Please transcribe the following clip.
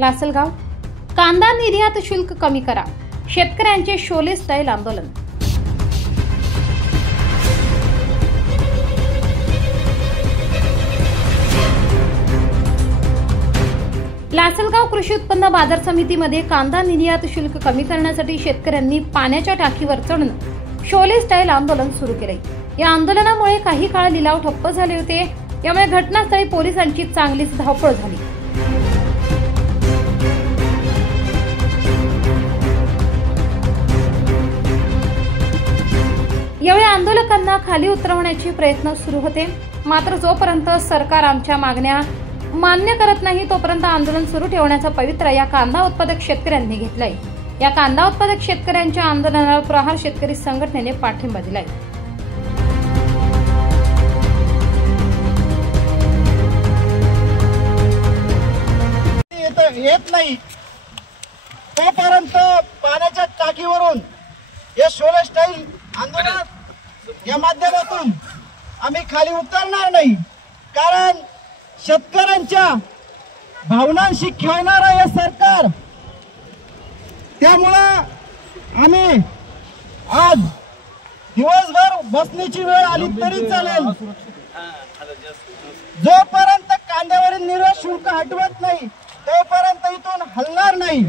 लासलगाव कांदा निर्यात शुल्क कमी करा, शेतकऱ्यांचे शोले स्टाईल आंदोलन। लासलगाव कृषी उत्पन्न बाजार समितीमध्ये कांदा निर्यात शुल्क कमी करण्यासाठी शेतकऱ्यांनी पाण्याच्या टाकीवर चढून शोले स्टाईल आंदोलन सुरू केले। या आंदोलनामुळे काही काळ लिलाव ठप्प झाले होते। यामुळे घटनास्थळी पोलिसांची चांगलीच धावपळ झाली। यावेळी आंदोलकांना खाली उतरवण्याचे प्रयत्न सुरू होते, मात्र जोपर्यंत सरकार आमच्या मागण्या मान्य करत नाही तोपर्यंत आंदोलन सुरू ठेवण्याचा पवित्रा या कांदा उत्पादक शेतकऱ्यांनी घेतलाय। या कांदा उत्पादक शेतकऱ्यांच्या आंदोलनाला प्रहार शेतकरी संघटनेने पाठिंबा दिलाय। येत नाही तोपर्यंत पाण्याच्या टाकीवरून या शोले स्टाईल आंदोलन या माध्यमातून आम्ही खाली उतरणार नाही, कारण शेतकऱ्यांच्या भावनांशी खेळणार आहे सरकार। त्यामुळे आम्ही आज दिवसभर बसण्याची वेळ आली तरी चालेल, जोपर्यंत कांद्यावरील निर्यात शुल्क हटवत नाही तोपर्यंत इथून हलणार नाही।